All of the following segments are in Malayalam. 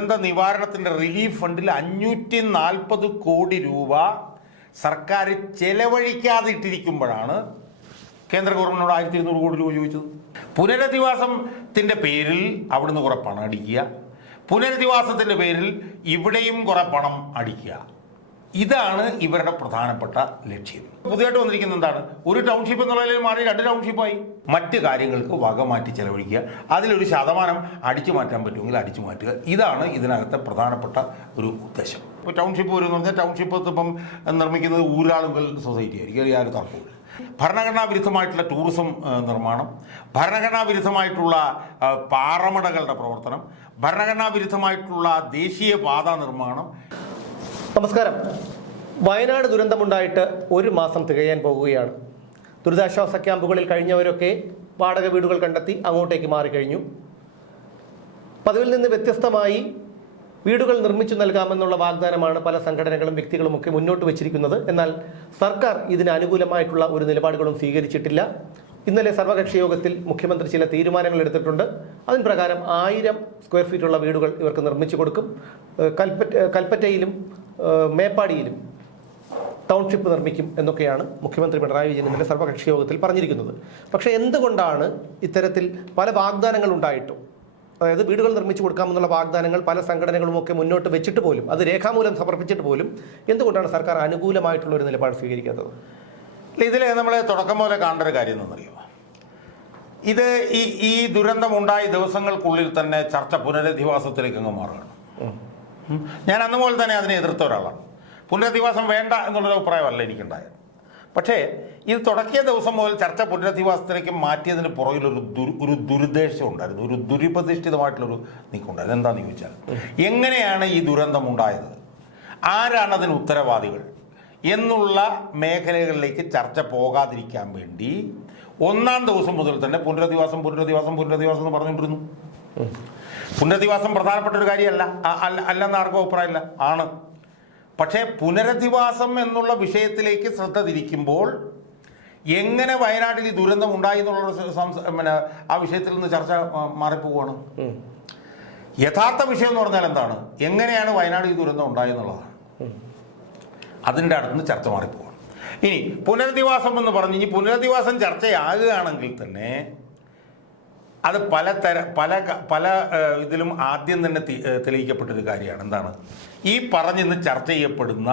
ദുരന്ത നിവാരണത്തിൻ്റെ റിലീഫ് ഫണ്ടിൽ 540 കോടി രൂപ സർക്കാർ ചെലവഴിക്കാതെ ഇട്ടിരിക്കുമ്പോഴാണ് കേന്ദ്ര ഗവൺമെൻറ്റിനോട് 1200 കോടി രൂപ ചോദിച്ചത്. പുനരധിവാസത്തിൻ്റെ പേരിൽ അവിടുന്ന് കുറെ പണം അടിക്കുക, പുനരധിവാസത്തിൻ്റെ പേരിൽ ഇവിടെയും കുറെ പണം അടിക്കുക. ഇതാണ് ഇവരുടെ പ്രധാനപ്പെട്ട ലക്ഷ്യം. പുതിയതായിട്ട് വന്നിരിക്കുന്നത് എന്താണ്? ഒരു ടൗൺഷിപ്പ് എന്നുള്ളതിൽ മാറി 2 ടൗൺഷിപ്പായി. മറ്റ് കാര്യങ്ങൾക്ക് വക മാറ്റി ചെലവഴിക്കുക, അതിലൊരു ശതമാനം അടിച്ചു മാറ്റാൻ പറ്റുമെങ്കിൽ അടിച്ചു മാറ്റുക. ഇതാണ് ഇതിനകത്തെ പ്രധാനപ്പെട്ട ഒരു ഉദ്ദേശം. ഇപ്പോൾ ടൗൺഷിപ്പ് വരുമെന്ന് പറഞ്ഞാൽ ടൗൺഷിപ്പ് ഇപ്പം നിർമ്മിക്കുന്നത് ഊരാളുകൾ സൊസൈറ്റി ആയിരിക്കും, യാതൊരു തർക്കമില്ല. ഭരണഘടനാ വിരുദ്ധമായിട്ടുള്ള ടൂറിസം നിർമ്മാണം, ഭരണഘടനാ വിരുദ്ധമായിട്ടുള്ള പാറമടകളുടെ പ്രവർത്തനം, ഭരണഘടനാ വിരുദ്ധമായിട്ടുള്ള ദേശീയ പാത നിർമ്മാണം. നമസ്കാരം. വയനാട് ദുരന്തമുണ്ടായിട്ട് 1 മാസം തികയാൻ പോകുകയാണ്. ദുരിതാശ്വാസ ക്യാമ്പുകളിൽ കഴിഞ്ഞവരൊക്കെ വാടക വീടുകൾ കണ്ടെത്തി അങ്ങോട്ടേക്ക് മാറിക്കഴിഞ്ഞു. പതിവിൽ നിന്ന് വ്യത്യസ്തമായി വീടുകൾ നിർമ്മിച്ചു നൽകാമെന്നുള്ള വാഗ്ദാനമാണ് പല സംഘടനകളും വ്യക്തികളും ഒക്കെ മുന്നോട്ട് വെച്ചിരിക്കുന്നത്. എന്നാൽ സർക്കാർ ഇതിന് അനുകൂലമായിട്ടുള്ള ഒരു നിലപാടുകളും സ്വീകരിച്ചിട്ടില്ല. ഇന്നലെ സർവകക്ഷി യോഗത്തിൽ മുഖ്യമന്ത്രി ചില തീരുമാനങ്ങൾ എടുത്തിട്ടുണ്ട്. അതിന് പ്രകാരം 1000 സ്ക്വയർ ഫീറ്റുള്ള വീടുകൾ ഇവർക്ക് നിർമ്മിച്ചു കൊടുക്കും. കൽപ്പറ്റയിലും മേപ്പാടിയിലും ടൗൺഷിപ്പ് നിർമ്മിക്കും എന്നൊക്കെയാണ് മുഖ്യമന്ത്രി പിണറായി വിജയൻ ഇന്നലെ സർവകക്ഷി യോഗത്തിൽ പറഞ്ഞിരിക്കുന്നത്. പക്ഷേ എന്തുകൊണ്ടാണ് ഇത്തരത്തിൽ പല വാഗ്ദാനങ്ങൾ ഉണ്ടായിട്ടും, അതായത് വീടുകൾ നിർമ്മിച്ചു കൊടുക്കാമെന്നുള്ള വാഗ്ദാനങ്ങൾ പല സംഘടനകളുമൊക്കെ മുന്നോട്ട് വെച്ചിട്ട് പോലും, അത് രേഖാമൂലം സമർപ്പിച്ചിട്ട് പോലും എന്തുകൊണ്ടാണ് സർക്കാർ അനുകൂലമായിട്ടുള്ള ഒരു നിലപാട് സ്വീകരിക്കാത്തത്? ഇതിൽ നമ്മൾ തുടക്കം പോലെ കാണേണ്ട ഒരു കാര്യം എന്നറിയുമോ? ഇത് ഈ ദുരന്തമുണ്ടായ ദിവസങ്ങൾക്കുള്ളിൽ തന്നെ ചർച്ച പുനരധിവാസത്തിലേക്ക് അങ്ങ് മാറുകയാണ്. ഞാൻ അന്ന് പോലെ തന്നെ അതിനെ എതിർത്ത ഒരാളാണ്. പുനരധിവാസം വേണ്ട എന്നുള്ളൊരു അഭിപ്രായമല്ല എനിക്കുണ്ടായത്. പക്ഷേ ഇത് തുടങ്ങിയ ദിവസം മുതൽ ചർച്ച പുനരധിവാസത്തിലേക്ക് മാറ്റിയതിന് പുറകിലൊരു ദുരുദ്ദേശം ഉണ്ടായിരുന്നു, ഒരു ദുരുപതിഷ്ഠിതമായിട്ടുള്ളൊരു നീക്കമുണ്ടായിരുന്നു. എന്താണെന്ന് ചോദിച്ചാൽ, എങ്ങനെയാണ് ഈ ദുരന്തം ഉണ്ടായത്, ആരാണ് അതിന് ഉത്തരവാദികൾ എന്നുള്ള മേഖലകളിലേക്ക് ചർച്ച പോകാതിരിക്കാൻ വേണ്ടി 1-ാം ദിവസം മുതൽ തന്നെ പുനരധിവാസം എന്ന് പറഞ്ഞുകൊണ്ടിരുന്നു. പുനരധിവാസം പ്രധാനപ്പെട്ട ഒരു കാര്യമല്ല, അല്ലെന്ന് ആർക്കും അഭിപ്രായമില്ല, ആണ്. പക്ഷേ പുനരധിവാസം എന്നുള്ള വിഷയത്തിലേക്ക് ശ്രദ്ധ തിരിക്കുമ്പോൾ എങ്ങനെ വയനാട്ടിൽ ഈ ദുരന്തം ഉണ്ടായി എന്നുള്ള ആ വിഷയത്തിൽ നിന്ന് ചർച്ച മാറിപ്പോവുകയാണ്. യഥാർത്ഥ വിഷയം എന്ന് പറഞ്ഞാൽ എന്താണ്? എങ്ങനെയാണ് വയനാട് ഈ ദുരന്തം ഉണ്ടായെന്നുള്ളതാണ്. അതിൻ്റെ അടുത്ത് ചർച്ച മാറിപ്പോകണം. ഇനി പുനരധിവാസം എന്ന് പറഞ്ഞ് ഇനി പുനരധിവാസം ചർച്ചയാകുകയാണെങ്കിൽ തന്നെ അത് പല ഇതിലും ആദ്യം തന്നെ തെളിയിക്കപ്പെട്ടൊരു കാര്യമാണ്. എന്താണ്? ഈ പറഞ്ഞിന്ന് ചർച്ച ചെയ്യപ്പെടുന്ന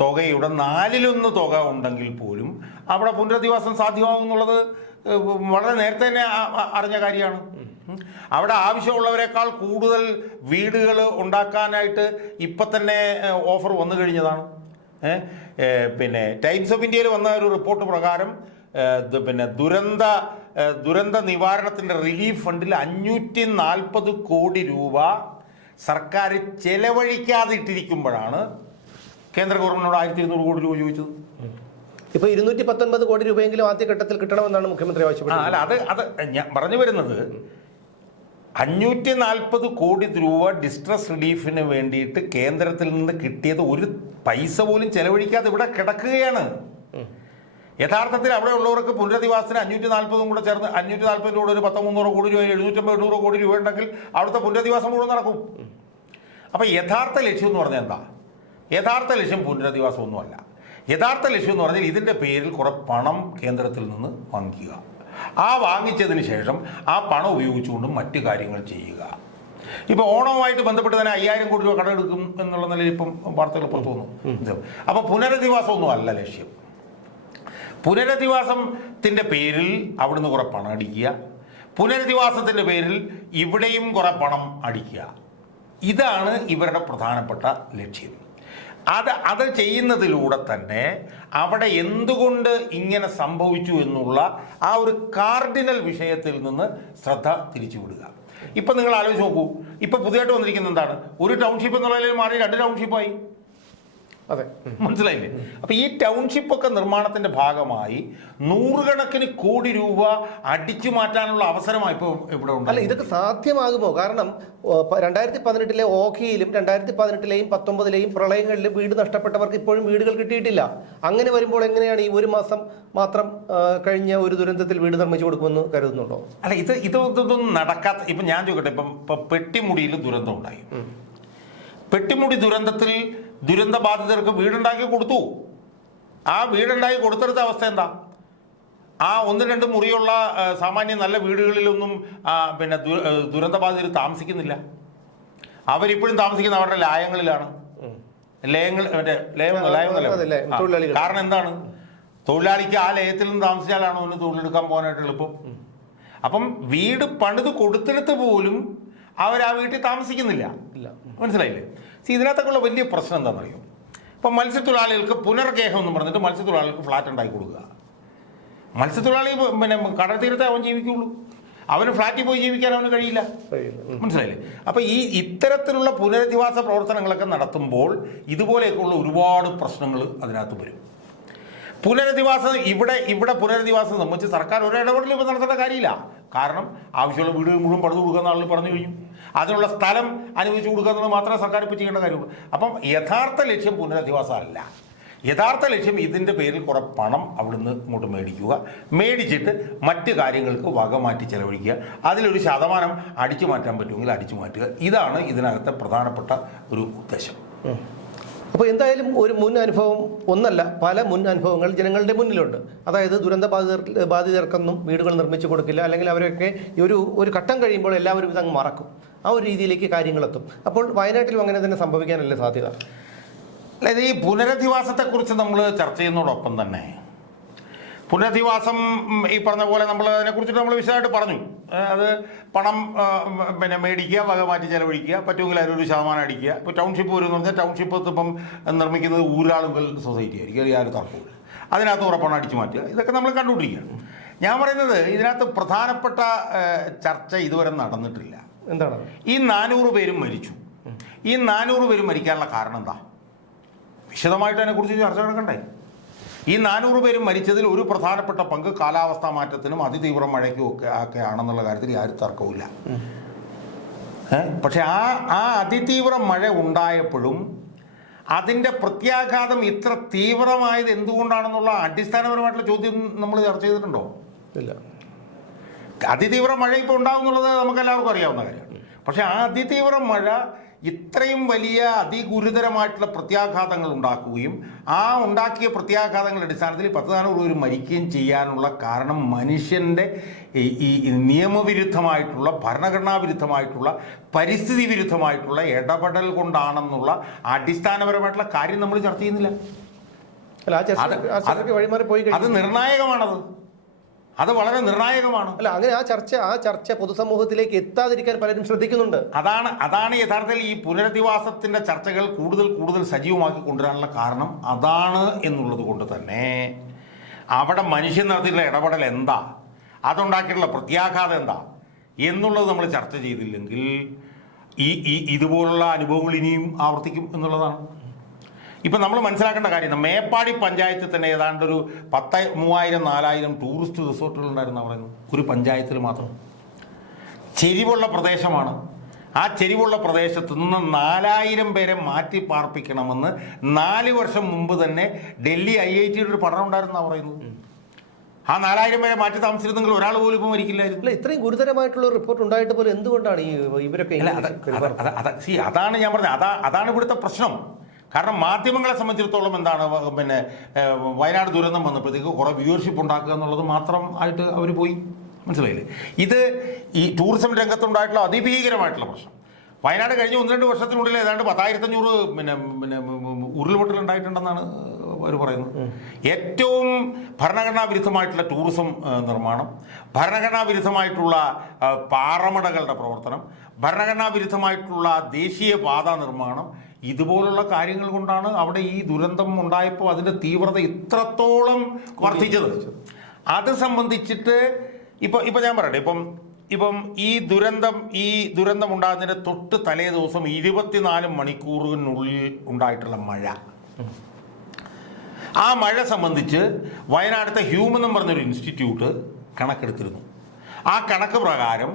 തുകയുടെ 4/1 തുക ഉണ്ടെങ്കിൽ പോലും അവിടെ പുനരധിവാസം സാധ്യമാകും എന്നുള്ളത് വളരെ നേരത്തെ തന്നെ അറിഞ്ഞ കാര്യമാണ്. അവിടെ ആവശ്യമുള്ളവരെക്കാൾ കൂടുതൽ വീടുകൾ ഉണ്ടാക്കാനായിട്ട് ഇപ്പം തന്നെ ഓഫർ വന്നു കഴിഞ്ഞതാണ്. പിന്നെ ടൈംസ് ഓഫ് ഇന്ത്യയിൽ വന്ന ഒരു റിപ്പോർട്ട് പ്രകാരം പിന്നെ ദുരന്ത നിവാരണത്തിൻ്റെ റിലീഫ് ഫണ്ടിൽ 540 കോടി രൂപ സർക്കാർ ചെലവഴിക്കാതെ ഇട്ടിരിക്കുമ്പോഴാണ് കേന്ദ്ര ഗവൺമെൻറ്റിനോട് 1200 കോടി രൂപ ചോദിച്ചത്. ഇപ്പോൾ 219 കോടി രൂപയെങ്കിലും ആദ്യഘട്ടത്തിൽ കിട്ടണമെന്നാണ് മുഖ്യമന്ത്രി ആവശ്യപ്പെട്ടത്. അല്ല, അത് ഞാൻ പറഞ്ഞു വരുന്നത് 540 കോടി രൂപ ഡിസ്ട്രസ് റിലീഫിന് വേണ്ടിയിട്ട് കേന്ദ്രത്തിൽ നിന്ന് കിട്ടിയത് ഒരു പൈസ പോലും ചെലവഴിക്കാതെ ഇവിടെ കിടക്കുകയാണ്. യഥാർത്ഥത്തിൽ അവിടെ ഉള്ളവർക്ക് പുനരധിവാസത്തിന് 540 കൂടെ ചേർന്ന് 540 കൂടെ ഒരു 300 കോടി രൂപ 750 കോടി രൂപ ഉണ്ടെങ്കിൽ അവിടുത്തെ പുനരധിവാസം മുഴുവൻ നടക്കും. അപ്പം യഥാർത്ഥ ലക്ഷ്യം എന്ന് പറഞ്ഞാൽ എന്താ? യഥാർത്ഥ ലക്ഷ്യം പുനരധിവാസമൊന്നുമല്ല. യഥാർത്ഥ ലക്ഷ്യം എന്ന് പറഞ്ഞാൽ ഇതിൻ്റെ പേരിൽ കുറെ പണം കേന്ദ്രത്തിൽ നിന്ന് വാങ്ങിക്കുക, ആ വാങ്ങിച്ചതിന് ശേഷം ആ പണം ഉപയോഗിച്ചുകൊണ്ടും മറ്റു കാര്യങ്ങൾ ചെയ്യുക. ഇപ്പോൾ ഓണവുമായിട്ട് ബന്ധപ്പെട്ട് തന്നെ 5000 കോടി രൂപ കടമെടുക്കും എന്നുള്ള നിലയിൽ ഇപ്പം വാർത്തകൾ പുറത്തു വന്നു. അപ്പോൾ പുനരധിവാസമൊന്നും അല്ല ലക്ഷ്യം. പുനരധിവാസത്തിൻ്റെ പേരിൽ അവിടുന്ന് കുറെ പണം അടിക്കുക, പുനരധിവാസത്തിൻ്റെ പേരിൽ ഇവിടെയും കുറെ പണം അടിക്കുക. ഇതാണ് ഇവരുടെ പ്രധാനപ്പെട്ട ലക്ഷ്യം. അത് ചെയ്യുന്നതിലൂടെ തന്നെ അവിടെ എന്തുകൊണ്ട് ഇങ്ങനെ സംഭവിച്ചു എന്നുള്ള ആ ഒരു കാർഡിനൽ വിഷയത്തിൽ നിന്ന് ശ്രദ്ധ തിരിച്ചുവിടുക. ഇപ്പം നിങ്ങൾ ആലോചിച്ച് നോക്കൂ, ഇപ്പം പുതിയതായിട്ട് വന്നിരിക്കുന്നത് എന്താണ്? ഒരു ടൗൺഷിപ്പ് എന്നുള്ളതിൽ മാറി 2 ടൗൺഷിപ്പായി. അതെ, മനസ്സിലായില്ലേ? അപ്പൊ ഈ ടൗൺഷിപ്പ് ഒക്കെ നിർമ്മാണത്തിന്റെ ഭാഗമായി നൂറുകണക്കിന് കോടി രൂപ അടിച്ചു മാറ്റാനുള്ള അവസരമായി ഇപ്പോൾ ഇവിടെ ഉണ്ട്. അല്ല, ഇതൊക്കെ സാധ്യമാകുമോ? കാരണം 2018 ഓഖിയിലും 2018 19 പ്രളയങ്ങളിലും വീട് നഷ്ടപ്പെട്ടവർക്ക് ഇപ്പോഴും വീടുകൾ കിട്ടിയിട്ടില്ല. അങ്ങനെ വരുമ്പോൾ എങ്ങനെയാണ് ഈ ഒരു മാസം മാത്രം കഴിഞ്ഞ ഒരു ദുരന്തത്തിൽ വീട് നിർമ്മിച്ചു കൊടുക്കുമെന്ന് കരുതുന്നുണ്ടോ? അല്ല, ഇതൊന്നും നടക്കാത്ത. ഇപ്പൊ ഞാൻ ചോദിക്കട്ടെ, ഇപ്പൊ പെട്ടിമുടിയിൽ ദുരന്തം ഉണ്ടായി. പെട്ടിമുടി ദുരന്തത്തിൽ ദുരന്ത ബാധിതർക്ക് വീടുണ്ടാക്കി കൊടുത്തു. ആ വീടുണ്ടാക്കി കൊടുത്തെടുത്ത അവസ്ഥ എന്താ? ആ 1-2 മുറിയുള്ള സാമാന്യ നല്ല വീടുകളിലൊന്നും പിന്നെ ദുരന്തബാധിതർ താമസിക്കുന്നില്ല. അവരിപ്പോഴും താമസിക്കുന്ന അവരുടെ ലയങ്ങളിലാണ്. കാരണം എന്താണ്? തൊഴിലാളിക്ക് ആ ലയത്തിൽ നിന്ന് താമസിച്ചാലാണ് അവന് തൊഴിലെടുക്കാൻ പോകാനായിട്ട് എളുപ്പം. അപ്പം വീട് പണിത് കൊടുത്തിടത്ത് പോലും അവർ ആ വീട്ടിൽ താമസിക്കുന്നില്ല. മനസ്സിലായില്ലേ? ഇതിനകത്തൊക്കെയുള്ള വലിയ പ്രശ്നം എന്താണെന്നറിയോ? ഇപ്പം മത്സ്യത്തൊഴിലാളികൾക്ക് പുനർഗേഹം എന്ന് പറഞ്ഞിട്ട് മത്സ്യത്തൊഴിലാളികൾക്ക് ഫ്ലാറ്റ് ഉണ്ടാക്കി കൊടുക്കുക. മത്സ്യത്തൊഴിലാളി പിന്നെ കടൽ തീരത്തെ അവൻ ജീവിക്കുള്ളൂ. അവന് ഫ്ലാറ്റിൽ പോയി ജീവിക്കാൻ അവന് കഴിയില്ല. മനസ്സിലായില്ലേ? അപ്പം ഇത്തരത്തിലുള്ള പുനരധിവാസ പ്രവർത്തനങ്ങളൊക്കെ നടത്തുമ്പോൾ ഇതുപോലെയൊക്കെയുള്ള ഒരുപാട് പ്രശ്നങ്ങൾ അതിനകത്ത് വരും. പുനരധിവാസം ഇവിടെ പുനരധിവാസം സംബന്ധിച്ച് സർക്കാർ ഒരു ഇടപെടലും ഇപ്പം നടത്തേണ്ട കാര്യമില്ല. കാരണം ആവശ്യമുള്ള വീടുകൾ മുഴുവൻ പണിത് കൊടുക്കുന്ന ആളുകൾ പറഞ്ഞു കഴിഞ്ഞു. അതിനുള്ള സ്ഥലം അനുവദിച്ചു കൊടുക്കുക എന്നത് മാത്രമേ സർക്കാർ ഇപ്പോൾ ചെയ്യേണ്ട കാര്യമുള്ളൂ. അപ്പം യഥാർത്ഥ ലക്ഷ്യം പുനരധിവാസമല്ല. യഥാർത്ഥ ലക്ഷ്യം ഇതിൻ്റെ പേരിൽ കുറെ പണം അവിടുന്ന് ഇങ്ങോട്ട് മേടിച്ചിട്ട് മറ്റ് കാര്യങ്ങൾക്ക് വകമാറ്റി ചെലവഴിക്കുക. അതിലൊരു ശതമാനം അടിച്ചു മാറ്റാൻ പറ്റുമെങ്കിൽ അടിച്ചു മാറ്റുക. ഇതാണ് ഇതിനകത്തെ പ്രധാനപ്പെട്ട ഒരു ഉദ്ദേശം. അപ്പോൾ എന്തായാലും ഒരു മുൻ അനുഭവം ഒന്നല്ല, പല മുൻ അനുഭവങ്ങൾ ജനങ്ങളുടെ മുന്നിലുണ്ട്. അതായത് ദുരന്ത ബാധിതർക്കൊന്നും വീടുകൾ നിർമ്മിച്ചു കൊടുക്കില്ല, അല്ലെങ്കിൽ അവരൊക്കെ ഒരു ഘട്ടം കഴിയുമ്പോൾ എല്ലാവരും ഇതങ്ങ് മറക്കും. ആ ഒരു രീതിയിലേക്ക് കാര്യങ്ങളെത്തും. അപ്പോൾ വയനാട്ടിലും അങ്ങനെ തന്നെ സംഭവിക്കാനല്ലേ സാധ്യത? അതായത് ഈ പുനരധിവാസത്തെക്കുറിച്ച് നമ്മൾ ചർച്ച ചെയ്യുന്നതോടൊപ്പം തന്നെ പുനരധിവാസം ഈ പറഞ്ഞ പോലെ നമ്മൾ അതിനെക്കുറിച്ചിട്ട് നമ്മൾ വിശദമായിട്ട് പറഞ്ഞു. അത് പണം പിന്നെ മേടിക്കുക, വക മാറ്റി ചെലവഴിക്കുക, പറ്റുമെങ്കിൽ അതിലൊരു ശതമാനം അടിക്കുക. ഇപ്പോൾ ടൗൺഷിപ്പ് വരുമെന്ന് പറഞ്ഞാൽ ടൗൺഷിപ്പ് ഇപ്പം നിർമ്മിക്കുന്നത് ഊരാളുകൾ സൊസൈറ്റി ആയിരിക്കും. അത് യാതൊരു തർക്കമില്ല. അതിനകത്ത് ഉറപ്പണം അടിച്ചു മാറ്റുക. ഇതൊക്കെ നമ്മൾ കണ്ടുപിടിക്കുകയാണ്. ഞാൻ പറയുന്നത് ഇതിനകത്ത് പ്രധാനപ്പെട്ട ചർച്ച ഇതുവരെ നടന്നിട്ടില്ല. എന്താണ്? ഈ 400 പേരും മരിച്ചു. ഈ 400 പേരും മരിക്കാനുള്ള കാരണം എന്താ? വിശദമായിട്ട് അതിനെക്കുറിച്ച് ചർച്ച നടക്കണ്ടേ? ഈ 400 പേരും മരിച്ചതിൽ ഒരു പ്രധാനപ്പെട്ട പങ്ക് കാലാവസ്ഥാ മാറ്റത്തിനും അതിതീവ്ര മഴയ്ക്കും ഒക്കെ ആണെന്നുള്ള കാര്യത്തിൽ യാതൊരു തർക്കവുമില്ല. പക്ഷെ ആ അതിതീവ്ര മഴ ഉണ്ടായപ്പോഴും അതിൻ്റെ പ്രത്യാഘാതം ഇത്ര തീവ്രമായത് എന്തുകൊണ്ടാണെന്നുള്ള അടിസ്ഥാനപരമായിട്ടുള്ള ചോദ്യം നമ്മൾ ചർച്ച ചെയ്തിട്ടുണ്ടോ? ഇല്ല. അതിതീവ്ര മഴ ഇപ്പോൾ ഉണ്ടാവും എന്നുള്ളത് നമുക്കെല്ലാവർക്കും അറിയാവുന്ന കാര്യമാണ്. പക്ഷെ ആ അതിതീവ്ര മഴ ഇത്രയും വലിയ അതിഗുരുതരമായിട്ടുള്ള പ്രത്യാഘാതങ്ങൾ ഉണ്ടാക്കുകയും ആ ഉണ്ടാക്കിയ പ്രത്യാഘാതങ്ങളുടെ അടിസ്ഥാനത്തിൽ 10-400 പേര് മരിക്കുകയും ചെയ്യാനുള്ള കാരണം മനുഷ്യൻ്റെ ഈ നിയമവിരുദ്ധമായിട്ടുള്ള, ഭരണഘടനാ വിരുദ്ധമായിട്ടുള്ള, പരിസ്ഥിതി വിരുദ്ധമായിട്ടുള്ള ഇടപെടൽ കൊണ്ടാണെന്നുള്ള അടിസ്ഥാനപരമായിട്ടുള്ള കാര്യം നമ്മൾ ചർച്ച ചെയ്യുന്നില്ല. അത് നിർണായകമാണത്. അത് വളരെ നിർണായകമാണ്. അല്ല, അങ്ങനെ ആ ചർച്ച പൊതുസമൂഹത്തിലേക്ക് എത്താതിരിക്കാൻ പലരും ശ്രദ്ധിക്കുന്നുണ്ട്. അതാണ് യഥാർത്ഥത്തിൽ ഈ പുനരധിവാസത്തിന്റെ ചർച്ചകൾ കൂടുതൽ സജീവമാക്കി കൊണ്ടുവരാനുള്ള കാരണം അതാണ് എന്നുള്ളത് കൊണ്ട് തന്നെ അവിടെ മനുഷ്യൻ നടത്തിയിട്ടുള്ള ഇടപെടൽ എന്താ, അതുണ്ടാക്കിയിട്ടുള്ള പ്രത്യാഘാതം എന്താ എന്നുള്ളത് നമ്മൾ ചർച്ച ചെയ്തില്ലെങ്കിൽ ഇതുപോലുള്ള അനുഭവങ്ങൾ ഇനിയും ആവർത്തിക്കും എന്നുള്ളതാണ്. ഇപ്പം നമ്മൾ മനസ്സിലാക്കേണ്ട കാര്യം, മേപ്പാടി പഞ്ചായത്തിൽ തന്നെ ഏതാണ്ട് ഒരു 3000-4000 ടൂറിസ്റ്റ് റിസോർട്ടുകൾ ഉണ്ടായിരുന്നു പറയുന്നു, ഒരു പഞ്ചായത്തിൽ മാത്രം. ചെരിവുള്ള പ്രദേശമാണ്. ആ ചെരിവുള്ള പ്രദേശത്ത് നിന്ന് 4000 പേരെ മാറ്റി പാർപ്പിക്കണമെന്ന് 4 വർഷം മുമ്പ് തന്നെ ഡൽഹി IIT ഒരു പഠനം ഉണ്ടായിരുന്നാണ് പറയുന്നത്. ആ 4000 പേരെ മാറ്റി താമസിച്ചിരുന്നെങ്കിൽ ഒരാൾ പോലും ഇപ്പോൾ മരിക്കില്ലായിരുന്നു. ഇത്രയും ഗുരുതരമായിട്ടുള്ള റിപ്പോർട്ട് ഉണ്ടായിട്ട് പോലും എന്തുകൊണ്ടാണ് ഇവരൊക്കെ? അതാണ് ഞാൻ പറഞ്ഞത്. അതാണ് ഇവിടുത്തെ പ്രശ്നം. കാരണം മാധ്യമങ്ങളെ സംബന്ധിച്ചിടത്തോളം എന്താണ്, പിന്നെ വയനാട് ദുരന്തം വന്നപ്പോഴത്തേക്ക് കുറേ വ്യൂവർഷിപ്പ് ഉണ്ടാക്കുക എന്നുള്ളത് മാത്രം ആയിട്ട് അവർ പോയി. മനസ്സിലായില്ലേ? ഇത് ഈ ടൂറിസം രംഗത്തുണ്ടായിട്ടുള്ള അതിഭീകരമായിട്ടുള്ള പ്രശ്നം. വയനാട് കഴിഞ്ഞ 1-2 വർഷത്തിനുള്ളിൽ ഏതാണ്ട് 10,500 പിന്നെ ഉരുൾപൊട്ടൽ ഉണ്ടായിട്ടുണ്ടെന്നാണ് അവർ പറയുന്നത്. ഏറ്റവും ഭരണഘടനാ വിരുദ്ധമായിട്ടുള്ള ടൂറിസം നിർമ്മാണം, ഭരണഘടനാ വിരുദ്ധമായിട്ടുള്ള പാറമടകളുടെ പ്രവർത്തനം, ഭരണഘടനാ വിരുദ്ധമായിട്ടുള്ള ദേശീയപാത നിർമ്മാണം, ഇതുപോലുള്ള കാര്യങ്ങൾ കൊണ്ടാണ് അവിടെ ഈ ദുരന്തം ഉണ്ടായപ്പോൾ അതിൻ്റെ തീവ്രത ഇത്രത്തോളം വർദ്ധിച്ചത്. അത് സംബന്ധിച്ചിട്ട് ഇപ്പം ഞാൻ പറയട്ടെ, ഇപ്പം ഈ ദുരന്തം ഉണ്ടാകുന്നതിൻ്റെ തൊട്ട് തലേ ദിവസം 24 മണിക്കൂറിനുള്ളിൽ ഉണ്ടായിട്ടുള്ള മഴ, ആ മഴ സംബന്ധിച്ച് വയനാട്ടിലത്തെ ഹ്യൂമൻ എന്ന് പറഞ്ഞൊരു ഇൻസ്റ്റിറ്റ്യൂട്ട് കണക്കെടുത്തിരുന്നു. ആ കണക്ക് പ്രകാരം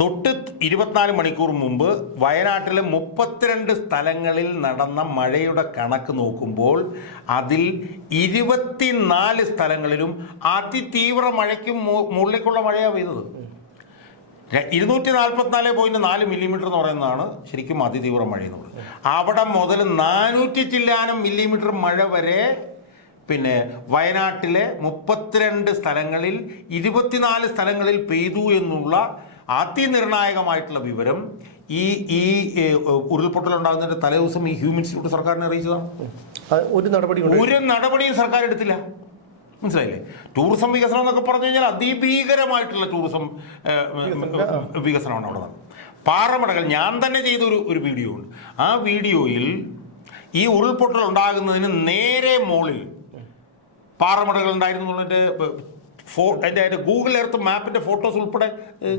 തൊട്ട് 24 മണിക്കൂർ മുമ്പ് വയനാട്ടിലെ 32 സ്ഥലങ്ങളിൽ നടന്ന മഴയുടെ കണക്ക് നോക്കുമ്പോൾ അതിൽ 24 സ്ഥലങ്ങളിലും അതിതീവ്ര മഴയ്ക്കും മുകളിലേക്കുള്ള മഴയാണ് പെയ്തത്. 244.4 മില്ലിമീറ്റർ എന്ന് പറയുന്നതാണ് ശരിക്കും അതിതീവ്ര മഴ എന്ന് പറയുന്നത്. അവിടെ മുതൽ 400 ചില്ലാനം മില്ലിമീറ്റർ മഴ വരെ പിന്നെ വയനാട്ടിലെ 32 സ്ഥലങ്ങളിൽ 24 സ്ഥലങ്ങളിൽ പെയ്തു എന്നുള്ള അതിനിർണായകമായിട്ടുള്ള വിവരം ഈ ഉരുൾപൊട്ടലുണ്ടാകുന്നതിന്റെ തലേദിവസം ഈ ഹ്യൂമൻ ഇൻസ്റ്റിറ്റ്യൂട്ട് സർക്കാരിനെ അറിയിച്ചതാണ്. ഒരു നടപടിയും സർക്കാർ എടുത്തില്ല. മനസ്സിലായില്ലേ? ടൂറിസം വികസനം എന്നൊക്കെ പറഞ്ഞു കഴിഞ്ഞാൽ അതിഭീകരമായിട്ടുള്ള ടൂറിസം വികസനമാണ് അവിടെ നടന്നത്. പാറമടകൾ ഞാൻ തന്നെ ചെയ്ത ഒരു വീഡിയോ ഉണ്ട്. ആ വീഡിയോയിൽ ഈ ഉരുൾപൊട്ടൽ ഉണ്ടാകുന്നതിന് നേരെ മുകളിൽ പാറമടകൾ ഉണ്ടായിരുന്നു എന്നുള്ളതിൻ്റെ അതിൻ്റെ ഗൂഗിൾ എർത്ത് മാപ്പിന്റെ ഫോട്ടോസ് ഉൾപ്പെടെ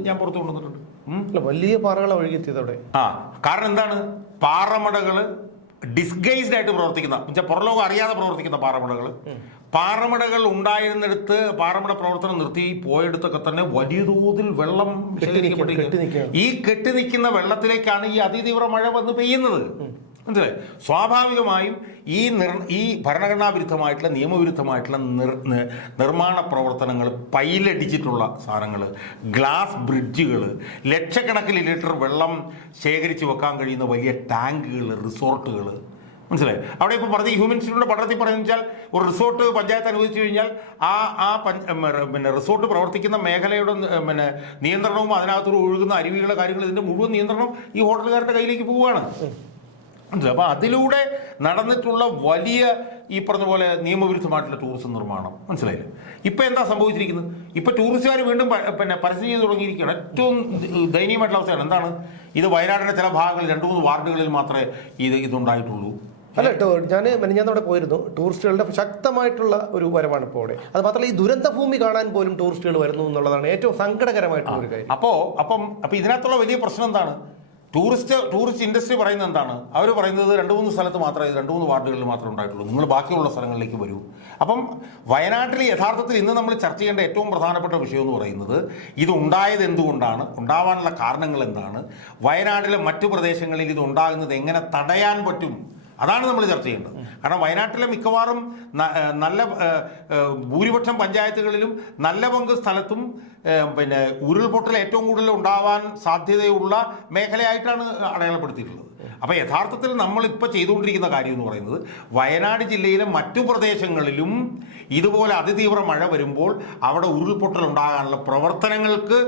ഞാൻ പുറത്തു കൊണ്ടുവന്നിട്ടുണ്ട്. വലിയ പാറകളാണ് ഒഴുകിയെത്തിയത് അവിടെ. കാരണം എന്താണ്? പാറമടകൾ ഡിസ്ഗൈസ്ഡ് ആയിട്ട് പ്രവർത്തിക്കുന്ന, പുറലോകം അറിയാതെ പ്രവർത്തിക്കുന്ന പാറമടകൾ ഉണ്ടായിരുന്നിടത്ത് പാറമട പ്രവർത്തനം നിർത്തി പോയെടുത്തൊക്കെ തന്നെ വലിയ തോതിൽ വെള്ളം ശേഖരിക്കപ്പെട്ടിരിക്കുക. ഈ കെട്ടി നിൽക്കുന്ന വെള്ളത്തിലേക്കാണ് ഈ അതിതീവ്ര മഴ വന്ന് പെയ്യുന്നത്. മനസ്സിലായി? സ്വാഭാവികമായും ഈ ഭരണഘടനാ വിരുദ്ധമായിട്ടുള്ള നിയമവിരുദ്ധമായിട്ടുള്ള നിർമ്മാണ പ്രവർത്തനങ്ങൾ, പൈലടിച്ചിട്ടുള്ള സാധനങ്ങൾ, ഗ്ലാസ് ബ്രിഡ്ജുകൾ, ലക്ഷക്കണക്കിന് ലിറ്റർ വെള്ളം ശേഖരിച്ച് വെക്കാൻ കഴിയുന്ന വലിയ ടാങ്കുകൾ, റിസോർട്ടുകൾ, മനസ്സിലായി? അവിടെ ഇപ്പോൾ പറഞ്ഞ ഹ്യൂമൻ ഇൻസ്റ്റിറ്റ്യൂട്ടിൻ്റെ പഠനത്തിൽ പറഞ്ഞു വെച്ചാൽ ഒരു റിസോർട്ട് പഞ്ചായത്ത് അനുവദിച്ചു കഴിഞ്ഞാൽ പിന്നെ റിസോർട്ട് പ്രവർത്തിക്കുന്ന മേഖലയുടെ നിയന്ത്രണവും അതിനകത്തോട് ഒഴുകുന്ന അരുവികളുടെ കാര്യങ്ങൾ, ഇതിൻ്റെ മുഴുവൻ നിയന്ത്രണം ഈ ഹോട്ടലുകാരുടെ കയ്യിലേക്ക് പോവുകയാണ്. അപ്പോൾ അതിലൂടെ നടന്നിട്ടുള്ള വലിയ ഈ പറഞ്ഞ പോലെ നിയമവിരുദ്ധമായിട്ടുള്ള ടൂറിസം നിർമ്മാണം. മനസ്സിലായില്ലേ? ഇപ്പം എന്താ സംഭവിച്ചിരിക്കുന്നത്? ഇപ്പം ടൂറിസ്റ്റുകാർ വീണ്ടും പരസ്യം ചെയ്ത് തുടങ്ങിയിരിക്കുകയാണ്. ഏറ്റവും ദയനീയമായിട്ടുള്ള അവസ്ഥയാണ്. എന്താണ്? ഇത് വയനാടിൻ്റെ ചില ഭാഗങ്ങളിൽ 2-3 വാർഡുകളിൽ മാത്രമേ ഇതുണ്ടായിട്ടുള്ളൂ. അല്ല കേട്ടോ, ഞാൻ അവിടെ പോയിരുന്നു. ടൂറിസ്റ്റുകളുടെ ശക്തമായിട്ടുള്ള ഒരു വരവാണ് ഇപ്പോൾ അവിടെ. അത് മാത്രമല്ല, ഈ ദുരന്ത ഭൂമി കാണാൻ പോലും ടൂറിസ്റ്റുകൾ വരുന്നു എന്നുള്ളതാണ് ഏറ്റവും സങ്കടകരമായിട്ടുള്ള ഒരു കാര്യം. അപ്പം ഇതിനകത്തുള്ള വലിയ പ്രശ്നം എന്താണ്? ടൂറിസ്റ്റ് ഇൻഡസ്ട്രി പറയുന്നത് എന്താണ്? അവർ പറയുന്നത് 2-3 സ്ഥലത്ത് മാത്രമേ, 2-3 വാർഡുകളിൽ മാത്രമേ ഉണ്ടായിട്ടുള്ളൂ, നിങ്ങൾ ബാക്കിയുള്ള സ്ഥലങ്ങളിലേക്ക് വരൂ. അപ്പം വയനാട്ടിൽ യഥാർത്ഥത്തിൽ ഇന്ന് നമ്മൾ ചർച്ച ചെയ്യേണ്ട ഏറ്റവും പ്രധാനപ്പെട്ട വിഷയം എന്ന് പറയുന്നത് ഇത് ഉണ്ടായത് എന്തുകൊണ്ടാണ്, ഉണ്ടാവാനുള്ള കാരണങ്ങൾ എന്താണ്, വയനാട്ടിലെ മറ്റു പ്രദേശങ്ങളിൽ ഇത് ഉണ്ടാകുന്നത് എങ്ങനെ തടയാൻ പറ്റും, അതാണ് നമ്മൾ ചർച്ച ചെയ്യേണ്ടത്. കാരണം വയനാട്ടിലെ മിക്കവാറും നല്ല ഭൂരിപക്ഷം പഞ്ചായത്തുകളിലും നല്ല പങ്ക് സ്ഥലത്തും പിന്നെ ഉരുൾപൊട്ടൽ ഏറ്റവും കൂടുതൽ ഉണ്ടാവാൻ സാധ്യതയുള്ള മേഖലയായിട്ടാണ് അടയാളപ്പെടുത്തിയിട്ടുള്ളത്. അപ്പോൾ യഥാർത്ഥത്തിൽ നമ്മളിപ്പോൾ ചെയ്തുകൊണ്ടിരിക്കുന്ന കാര്യം എന്ന് പറയുന്നത് വയനാട് ജില്ലയിലെ മറ്റു പ്രദേശങ്ങളിലും ഇതുപോലെ അതിതീവ്ര മഴ വരുമ്പോൾ അവിടെ ഉരുൾപൊട്ടൽ ഉണ്ടാകാനുള്ള പ്രവർത്തനങ്ങൾക്ക്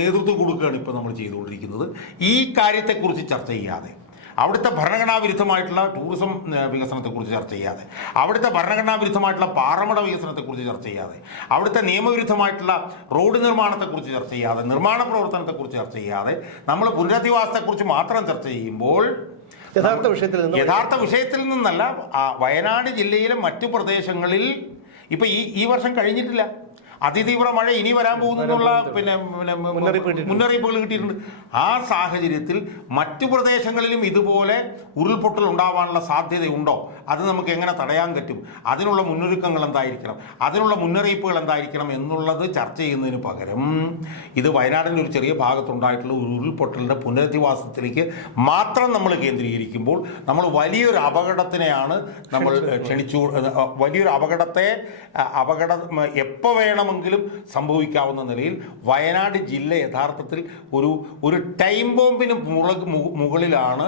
നേതൃത്വം കൊടുക്കുകയാണ് ഇപ്പോൾ നമ്മൾ ചെയ്തുകൊണ്ടിരിക്കുന്നത്. ഈ കാര്യത്തെക്കുറിച്ച് ചർച്ച ചെയ്യാതെ, അവിടുത്തെ ഭരണഘടനാ വിരുദ്ധമായിട്ടുള്ള ടൂറിസം വികസനത്തെക്കുറിച്ച് ചർച്ച ചെയ്യാതെ, അവിടുത്തെ ഭരണഘടനാ വിരുദ്ധമായിട്ടുള്ള പാറമട വികസനത്തെക്കുറിച്ച് ചർച്ച ചെയ്യാതെ, അവിടുത്തെ നിയമവിരുദ്ധമായിട്ടുള്ള റോഡ് നിർമ്മാണത്തെക്കുറിച്ച് ചർച്ച ചെയ്യാതെ, നിർമ്മാണ പ്രവർത്തനത്തെക്കുറിച്ച് ചർച്ച ചെയ്യാതെ നമ്മൾ പുനരധിവാസത്തെക്കുറിച്ച് മാത്രം ചർച്ച ചെയ്യുമ്പോൾ യഥാർത്ഥ വിഷയത്തിൽ നിന്നല്ല, വയനാട് ജില്ലയിലെ മറ്റു പ്രദേശങ്ങളിൽ ഇപ്പം ഈ വർഷം കഴിഞ്ഞിട്ടില്ല, അതിതീവ്ര മഴ ഇനി വരാൻ പോകുന്നുള്ള മുന്നറിയിപ്പുകൾ കിട്ടിയിട്ടുണ്ട്. ആ സാഹചര്യത്തിൽ മറ്റു പ്രദേശങ്ങളിലും ഇതുപോലെ ഉരുൾപൊട്ടൽ ഉണ്ടാവാനുള്ള സാധ്യതയുണ്ടോ, അത് നമുക്ക് എങ്ങനെ തടയാൻ പറ്റും, അതിനുള്ള മുന്നൊരുക്കങ്ങൾ എന്തായിരിക്കണം, അതിനുള്ള മുന്നറിയിപ്പുകൾ എന്തായിരിക്കണം എന്നുള്ളത് ചർച്ച ചെയ്യുന്നതിന് പകരം ഇത് വയനാടിൻ്റെ ഒരു ചെറിയ ഭാഗത്തുണ്ടായിട്ടുള്ള ഒരു ഉരുൾപൊട്ടലിൻ്റെ പുനരധിവാസത്തിലേക്ക് മാത്രം നമ്മൾ കേന്ദ്രീകരിക്കുമ്പോൾ നമ്മൾ വലിയൊരു അപകടത്തിനെയാണ് നമ്മൾ വലിയൊരു അപകടം എപ്പോൾ വേണമെങ്കിലും സംഭവിക്കാവുന്ന നിലയിൽ വയനാട് ജില്ല യഥാർത്ഥത്തിൽ ഒരു ടൈം ബോംബിന് മുകളിലാണ്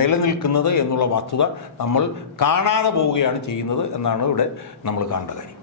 നിലനിൽക്കുന്നത് എന്നുള്ള വസ്തുത നമ്മൾ കാണാതെ പോവുകയാണ് ചെയ്യുന്നത് എന്നാണ് ഇവിടെ നമ്മൾ കാണേണ്ട കാര്യം.